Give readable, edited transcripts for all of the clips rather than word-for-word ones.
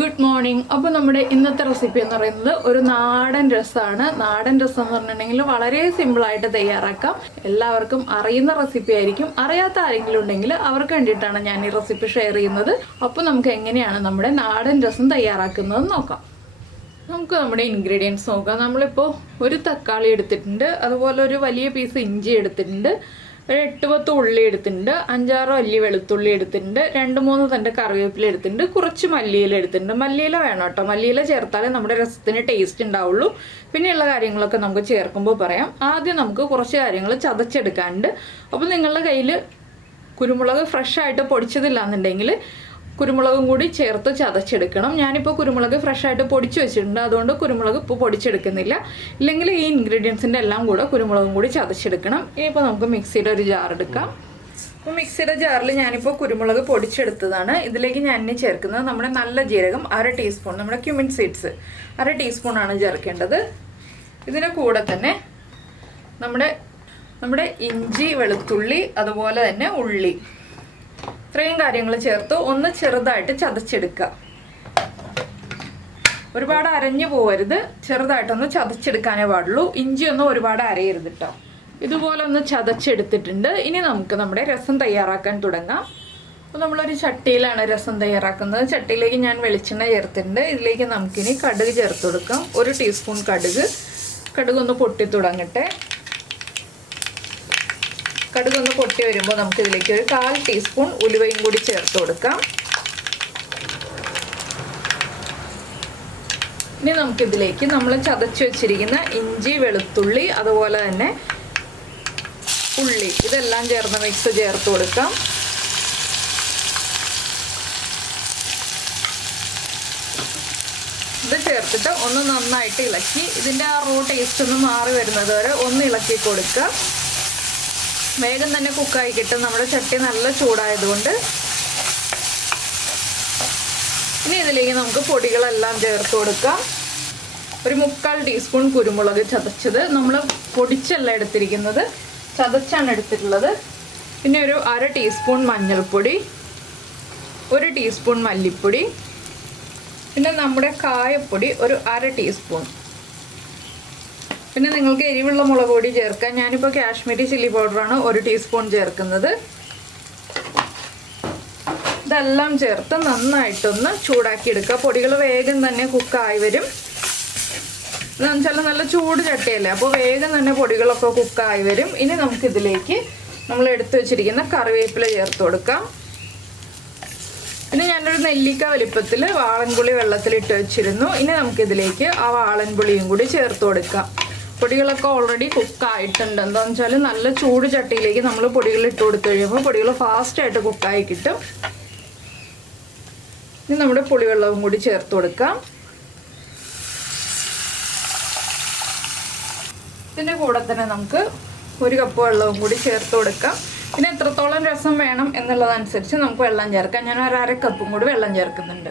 good morning. അപ്പോൾ നമ്മുടെ ഇന്നത്തെ റെസിപ്പി എന്ന് പറയുന്നത് ഒരു നാടൻ രസമാണ്. നാടൻ രസം എന്ന് പറഞ്ഞിട്ടുണ്ടെങ്കിൽ വളരെ സിമ്പിൾ ആയിട്ട് തയ്യാറാക്കാം. എല്ലാവർക്കും അറിയുന്ന റെസിപ്പി ആയിരിക്കും. അറിയാത്ത ആരെങ്കിലും ഉണ്ടെങ്കിൽ അവർക്ക് വേണ്ടിയിട്ടാണ് ഞാൻ ഈ റെസിപ്പി ഷെയർ ചെയ്യുന്നത്. അപ്പോൾ നമുക്ക് എങ്ങനെയാണ് നമ്മുടെ നാടൻ രസം തയ്യാറാക്കുന്നത് നോക്കാം. നമുക്ക് നമ്മുടെ ഇൻഗ്രീഡിയൻസ് നോക്കാം. നമ്മളിപ്പോൾ ഒരു തക്കാളി എടുത്തിട്ടുണ്ട്, അതുപോലെ ഒരു വലിയ പീസ് ഇഞ്ചി എടുത്തിട്ടുണ്ട്, ഒരു 8-10 ഉള്ളി എടുത്തിട്ടുണ്ട്, 5-6 അല്ലി വെളുത്തുള്ളി എടുത്തിട്ടുണ്ട്, 2-3 തണ്ട് കറിവേപ്പില എടുത്തിട്ടുണ്ട്, കുറച്ച് മല്ലിയില എടുത്തിട്ടുണ്ട്. മല്ലിയില വേണം കേട്ടോ, മല്ലിയില ചേർത്താലേ നമ്മുടെ രസത്തിന് ടേസ്റ്റ് ഉണ്ടാവുള്ളൂ. പിന്നെയുള്ള കാര്യങ്ങളൊക്കെ നമുക്ക് ചേർക്കുമ്പോൾ പറയാം. ആദ്യം നമുക്ക് കുറച്ച് കാര്യങ്ങൾ ചതച്ചെടുക്കാനുണ്ട്. അപ്പോൾ നിങ്ങളുടെ കയ്യിൽ കുരുമുളക് ഫ്രഷ് ആയിട്ട് പൊടിച്ചതില്ലാന്നുണ്ടെങ്കിൽ കുരുമുളകും കൂടി ചേർത്ത് ചതച്ചെടുക്കണം. ഞാനിപ്പോൾ കുരുമുളക് ഫ്രഷ് ആയിട്ട് പൊടിച്ച് വെച്ചിട്ടുണ്ട്, അതുകൊണ്ട് കുരുമുളക് ഇപ്പോൾ പൊടിച്ചെടുക്കുന്നില്ല. ഇല്ലെങ്കിൽ ഈ ഇൻഗ്രീഡിയൻസിൻ്റെ എല്ലാം കൂടെ കുരുമുളകും കൂടി ചതച്ചെടുക്കണം. ഇനിയിപ്പോൾ നമുക്ക് മിക്സിയുടെ ഒരു ജാർ എടുക്കാം. അപ്പോൾ മിക്സിയുടെ ജാറിൽ ഞാനിപ്പോൾ കുരുമുളക് പൊടിച്ചെടുത്തതാണ്. ഇതിലേക്ക് ഞാൻ ഇനി ചേർക്കുന്നത് നമ്മുടെ നല്ല ജീരകം 1/2 ടീസ്പൂൺ, നമ്മുടെ ക്യുമിൻ സീഡ്സ് 1/2 ടീസ്പൂണാണ് ചേർക്കേണ്ടത്. ഇതിന് കൂടെ തന്നെ നമ്മുടെ ഇഞ്ചി വെളുത്തുള്ളി അതുപോലെ തന്നെ ഉള്ളി, ഇത്രയും കാര്യങ്ങൾ ചേർത്ത് ഒന്ന് ചെറുതായിട്ട് ചതച്ചെടുക്കുക. ഒരുപാട് അരഞ്ഞു പോകരുത്, ചെറുതായിട്ടൊന്ന് ചതച്ചെടുക്കാനേ പാടുള്ളൂ. ഇഞ്ചി ഒന്നും ഒരുപാട് അരയരുത് കേട്ടോ. ഇതുപോലെ ഒന്ന് ചതച്ചെടുത്തിട്ടുണ്ട്. ഇനി നമുക്ക് നമ്മുടെ രസം തയ്യാറാക്കാൻ തുടങ്ങാം. അപ്പോൾ നമ്മളൊരു ചട്ടിയിലാണ് രസം തയ്യാറാക്കുന്നത്. ചട്ടിയിലേക്ക് ഞാൻ വെളിച്ചെണ്ണ ചേർത്തിട്ടുണ്ട്. ഇതിലേക്ക് നമുക്കിനി കടുക് ചേർത്ത് കൊടുക്കാം. 1 ടീസ്പൂൺ കടുക് ഒന്ന് പൊട്ടി തുടങ്ങട്ടെ. കടുകൊന്ന് പൊട്ടി വരുമ്പോൾ നമുക്കിതിലേക്ക് ഒരു 1/4 ടീസ്പൂൺ ഉലുവയും കൂടി ചേർത്ത് കൊടുക്കാം. ഇനി നമുക്കിതിലേക്ക് നമ്മൾ ചതച്ച് വെച്ചിരിക്കുന്ന ഇഞ്ചി വെളുത്തുള്ളി അതുപോലെ തന്നെ ഉള്ളി ഇതെല്ലാം ചേർന്ന മിക്സ് ചേർത്ത് കൊടുക്കാം. ഇത് ചേർത്തിട്ട് ഒന്ന് നന്നായിട്ട് ഇളക്കി ഇതിൻ്റെ ആ റോ ടേസ്റ്റ് ഒന്ന് മാറി വരുന്നത് വരെ ഒന്ന് ഇളക്കി കൊടുക്കുക. വേഗം തന്നെ കുക്കായി കിട്ടും, നമ്മുടെ ചട്ടി നല്ല ചൂടായതുകൊണ്ട്. ഇനി ഇതിലേക്ക് നമുക്ക് പൊടികളെല്ലാം ചേർത്ത് കൊടുക്കാം. ഒരു 3/4 ടീസ്പൂൺ കുരുമുളക് ചതച്ചത്, നമ്മൾ പൊടിച്ചല്ല എടുത്തിരിക്കുന്നത്, ചതച്ചാണ് എടുത്തിട്ടുള്ളത്. പിന്നെ ഒരു 1/2 ടീസ്പൂൺ മഞ്ഞൾപ്പൊടി, 1 ടീസ്പൂൺ മല്ലിപ്പൊടി, പിന്നെ നമ്മുടെ കായപ്പൊടി ഒരു 1/2 ടീസ്പൂൺ. പിന്നെ നിങ്ങൾക്ക് എരിവുള്ള മുളക് പൊടി ചേർക്കാം. ഞാനിപ്പോൾ കാശ്മീരി ചില്ലി പൗഡറാണ് 1 ടീസ്പൂൺ ചേർക്കുന്നത്. ഇതെല്ലാം ചേർത്ത് നന്നായിട്ടൊന്ന് ചൂടാക്കി എടുക്കുക. പൊടികൾ വേഗം തന്നെ കുക്കായി വരും. ഇതെന്ന് വെച്ചാൽ നല്ല ചൂട് ചട്ടിയല്ലേ, അപ്പോൾ വേഗം തന്നെ പൊടികളൊക്കെ കുക്കായി വരും. ഇനി നമുക്കിതിലേക്ക് നമ്മൾ എടുത്തു വെച്ചിരിക്കുന്ന കറിവേപ്പില ചേർത്ത് കൊടുക്കാം. പിന്നെ ഞാനൊരു നെല്ലിക്ക വലിപ്പത്തിൽ വാളൻപുളി വെള്ളത്തിലിട്ട് വെച്ചിരുന്നു. ഇനി നമുക്കിതിലേക്ക് ആ വാളൻപുളിയും കൂടി ചേർത്ത് കൊടുക്കാം. പൊടികളൊക്കെ ഓൾറെഡി കുക്കായിട്ടുണ്ട്. എന്താണെന്ന് വെച്ചാൽ നല്ല ചൂട് ചട്ടിയിലേക്ക് നമ്മൾ പൊടികൾ ഇട്ട് കൊടുത്തു കഴിയുമ്പോൾ പൊടികൾ ഫാസ്റ്റായിട്ട് കുക്കായി കിട്ടും. ഇനി നമ്മുടെ പുളിവെള്ളവും കൂടി ചേർത്ത് കൊടുക്കാം. ഇതിൻ്റെ കൂടെ തന്നെ നമുക്ക് 1 കപ്പ് വെള്ളവും കൂടി ചേർത്ത് കൊടുക്കാം. പിന്നെ എത്രത്തോളം രസം വേണം എന്നുള്ളതനുസരിച്ച് നമുക്ക് വെള്ളം ചേർക്കാം. ഞാൻ ഒരു 1/2 കപ്പും കൂടി വെള്ളം ചേർക്കുന്നുണ്ട്.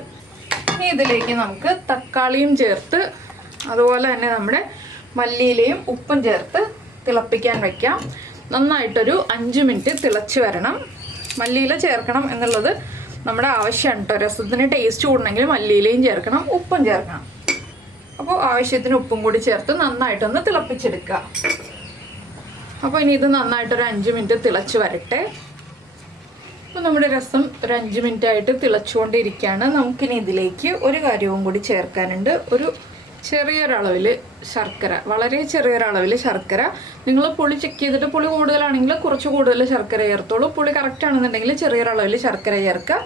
ഇനി ഇതിലേക്ക് നമുക്ക് തക്കാളിയും ചേർത്ത് അതുപോലെ തന്നെ നമ്മുടെ മല്ലിയിലയും ഉപ്പും ചേർത്ത് തിളപ്പിക്കാൻ വയ്ക്കാം. നന്നായിട്ടൊരു 5 മിനിറ്റ് തിളച്ച് വരണം. മല്ലിയില ചേർക്കണം എന്നുള്ളത് നമ്മുടെ ആവശ്യമാണ് കേട്ടോ. രസത്തിന് ടേസ്റ്റ് കൂടണമെങ്കിൽ മല്ലിയിലയും ചേർക്കണം, ഉപ്പും ചേർക്കണം. അപ്പോൾ ആവശ്യത്തിന് ഉപ്പും കൂടി ചേർത്ത് നന്നായിട്ടൊന്ന് തിളപ്പിച്ചെടുക്കുക. അപ്പോൾ ഇനി ഇത് നന്നായിട്ടൊരു 5 മിനിറ്റ് തിളച്ച് വരട്ടെ. അപ്പോൾ നമ്മുടെ രസം ഒരു 5 മിനിറ്റ് ആയിട്ട് തിളച്ചുകൊണ്ടിരിക്കുകയാണ്. നമുക്കിനി ഇതിലേക്ക് ഒരു കാര്യവും കൂടി ചേർക്കാനുണ്ട്. ഒരു ചെറിയൊരളവിൽ ശർക്കര, വളരെ ചെറിയൊരളവിൽ ശർക്കര. നിങ്ങൾ പുളി ചെക്ക് ചെയ്തിട്ട് പുളി കൂടുതലാണെങ്കിൽ കുറച്ച് കൂടുതൽ ശർക്കര ചേർത്തോളൂ. പുളി കറക്റ്റ് ആണെന്നുണ്ടെങ്കിൽ ചെറിയൊരളവിൽ ശർക്കര ചേർക്കുക.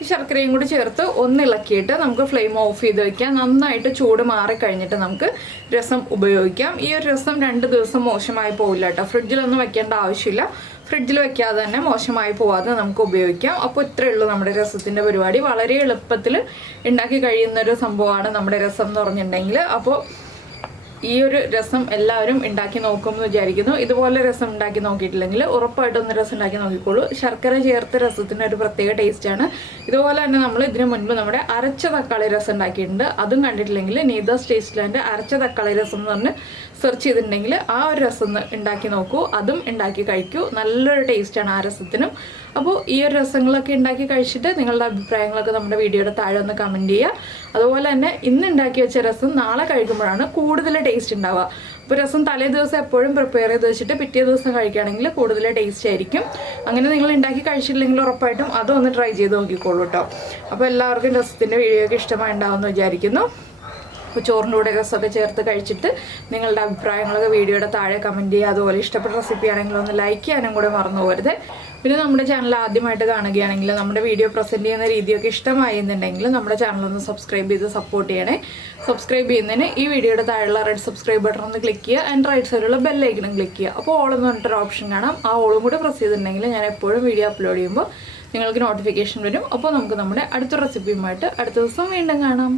ഈ ശർക്കരയും കൂടി ചേർത്ത് ഒന്ന് ഇളക്കിയിട്ട് നമുക്ക് ഫ്ലെയിം ഓഫ് ചെയ്ത് വയ്ക്കാം. നന്നായിട്ട് ചൂട് മാറിക്കഴിഞ്ഞിട്ട് നമുക്ക് രസം ഉപയോഗിക്കാം. ഈ ഒരു രസം 2 ദിവസം മോശമായി പോവില്ല കേട്ടോ. ഫ്രിഡ്ജിലൊന്നും വെക്കേണ്ട ആവശ്യമില്ല. ഫ്രിഡ്ജിൽ വെക്കാതെ തന്നെ മോശമായി പോവാതെ നമുക്ക് ഉപയോഗിക്കാം. അപ്പോൾ ഇത്രയേ ഉള്ളൂ നമ്മുടെ രസത്തിൻ്റെ പരിപാടി. വളരെ എളുപ്പത്തിൽ ഉണ്ടാക്കി കഴിയുന്നൊരു സംഭവമാണ് നമ്മുടെ രസം എന്ന് പറഞ്ഞിട്ടുണ്ടെങ്കിൽ. അപ്പോൾ ഈ ഒരു രസം എല്ലാവരും ഉണ്ടാക്കി നോക്കുമെന്ന് വിചാരിക്കുന്നു. ഇതുപോലെ രസം ഉണ്ടാക്കി നോക്കിയിട്ടില്ലെങ്കിൽ ഉറപ്പായിട്ടൊന്ന് രസം ഉണ്ടാക്കി നോക്കിക്കോളൂ. ശർക്കര ചേർത്ത് രസത്തിന് ഒരു പ്രത്യേക ടേസ്റ്റാണ്. ഇതുപോലെ തന്നെ നമ്മൾ ഇതിനു മുൻപ് നമ്മുടെ അരച്ച തക്കാളി രസം ഉണ്ടാക്കിയിട്ടുണ്ട്. അതും കണ്ടിട്ടില്ലെങ്കിൽ നീതാസ് ടേസ്റ്റ്ലാൻഡ് അരച്ച തക്കാളി രസം എന്ന് പറഞ്ഞ് സെർച്ച് ചെയ്തിട്ടുണ്ടെങ്കിൽ ആ ഒരു രസം ഉണ്ടാക്കി നോക്കൂ. അതും ഉണ്ടാക്കി കഴിക്കൂ. നല്ലൊരു ടേസ്റ്റാണ് ആ രസത്തിനും. അപ്പോൾ ഈ ഒരു രസങ്ങളൊക്കെ ഉണ്ടാക്കി കഴിച്ചിട്ട് നിങ്ങളുടെ അഭിപ്രായങ്ങളൊക്കെ നമ്മുടെ വീഡിയോയുടെ താഴെ ഒന്ന് കമൻറ്റ് ചെയ്യുക. അതുപോലെ തന്നെ ഇന്ന് ഉണ്ടാക്കി വെച്ച രസം നാളെ കഴിക്കുമ്പോഴാണ് കൂടുതൽ ടേസ്റ്റ് ഉണ്ടാവുക. അപ്പോൾ രസം തലേ ദിവസം എപ്പോഴും പ്രിപ്പയർ ചെയ്ത് വെച്ചിട്ട് പിറ്റേ ദിവസം കഴിക്കുകയാണെങ്കിൽ കൂടുതൽ ടേസ്റ്റ് ആയിരിക്കും. അങ്ങനെ നിങ്ങൾ ഉണ്ടാക്കി കഴിച്ചിട്ടില്ലെങ്കിൽ ഉറപ്പായിട്ടും അതൊന്ന് ട്രൈ ചെയ്ത് നോക്കിക്കോളൂ കേട്ടോ. അപ്പോൾ എല്ലാവർക്കും രസത്തിൻ്റെ വീഡിയോ ഒക്കെ ഇഷ്ടമായി ഉണ്ടാവുമെന്ന് വിചാരിക്കുന്നു. അപ്പോൾ ചോറിൻ്റെ കൂടെ രസമൊക്കെ ചേർത്ത് കഴിച്ചിട്ട് നിങ്ങളുടെ അഭിപ്രായങ്ങളൊക്കെ വീഡിയോയുടെ താഴെ കമൻറ്റ് ചെയ്യുക. അതുപോലെ ഇഷ്ടപ്പെട്ട റെസിപ്പി ആണെങ്കിൽ ഒന്ന് ലൈക്ക് ചെയ്യാനും കൂടെ മറന്നു പോകരുത്. പിന്നെ നമ്മുടെ ചാനൽ ആദ്യമായിട്ട് കാണുകയാണെങ്കിൽ നമ്മുടെ വീഡിയോ പ്രസൻറ്റ് ചെയ്യുന്ന രീതിയൊക്കെ ഇഷ്ടമായി എന്നുണ്ടെങ്കിൽ നമ്മുടെ ചാനലൊന്ന് സബ്സ്ക്രൈബ് ചെയ്ത് സപ്പോർട്ട് ചെയ്യണേ. സബ്സ്ക്രൈബ് ചെയ്യുന്നതിന് ഈ വീഡിയോയുടെ താഴെയുള്ള റെഡ് സബ്സ്ക്രൈബ് ബട്ടൺ ഒന്ന് ക്ലിക്ക് ചെയ്യുക. ആൻഡ് റൈറ്റ് സൈഡിലുള്ള ബെല്ലൈക്കണും ക്ലിക്ക് ചെയ്യുക. അപ്പോൾ ഓളെന്ന് പറഞ്ഞിട്ടൊരു ഓപ്ഷൻ കാണാം. ആ ഓളും കൂടെ പ്രസ് ചെയ്തിട്ടുണ്ടെങ്കിൽ ഞാൻ എപ്പോഴും വീഡിയോ അപ്ലോഡ് ചെയ്യുമ്പോൾ നിങ്ങൾക്ക് നോട്ടിഫിക്കേഷൻ വരും. അപ്പോൾ നമുക്ക് നമ്മുടെ അടുത്ത റെസിപ്പിയുമായിട്ട് അടുത്ത ദിവസം വീണ്ടും കാണാം.